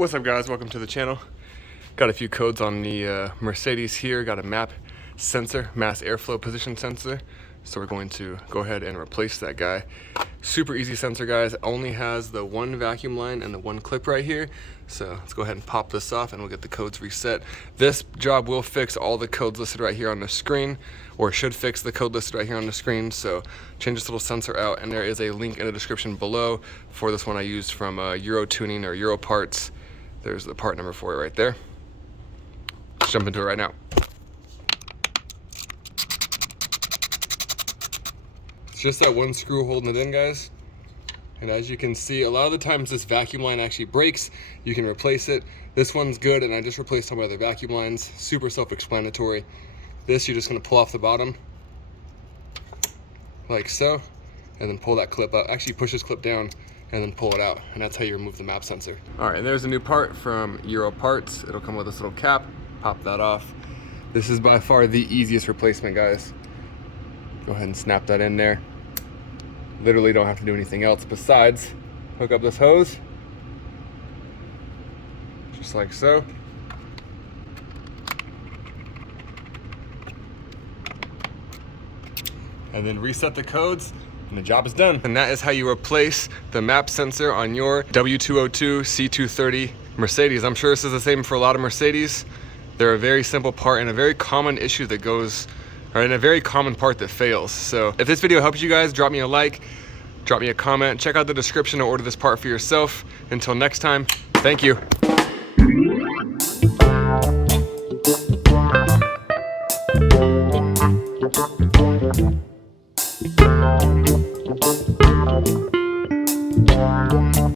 What's up, guys? Welcome to the channel. Got a few codes on the Mercedes here. Got a MAP sensor, mass airflow position sensor. So we're going to go ahead and replace that guy. Super easy sensor, guys. Only has the one vacuum line and the one clip right here. So let's go ahead and pop this off and we'll get the codes reset. This job will fix all the codes listed right here on the screen, or should fix the code listed right here on the screen. So change this little sensor out, and there is a link in the description below for this one I used from Euro Tuning or Euro Parts. There's the part number for it right there. Let's jump into it right now. It's just that one screw holding it in, guys. And as you can see, a lot of the times this vacuum line actually breaks. You can replace it. This one's good, and I just replaced all my other vacuum lines. Super self-explanatory. This, you're just gonna pull off the bottom, like so, and then pull that clip up. Actually, push this clip down and then pull it out, and that's how you remove the MAP sensor. All right, and there's a new part from Euro Parts. It'll come with this little cap. Pop that off. This is by far the easiest replacement, guys. Go ahead and snap that in there. Literally don't have to do anything else besides hook up this hose, just like so. And then reset the codes, and the job is done. And that is how you replace the MAP sensor on your W202 C230 Mercedes. I'm sure this is the same for a lot of Mercedes. They're a very simple part and a very common issue that goes, or in a very common part that fails. So if this video helps you guys, drop me a like, drop me a comment, check out the description to order this part for yourself. Until next time, thank you.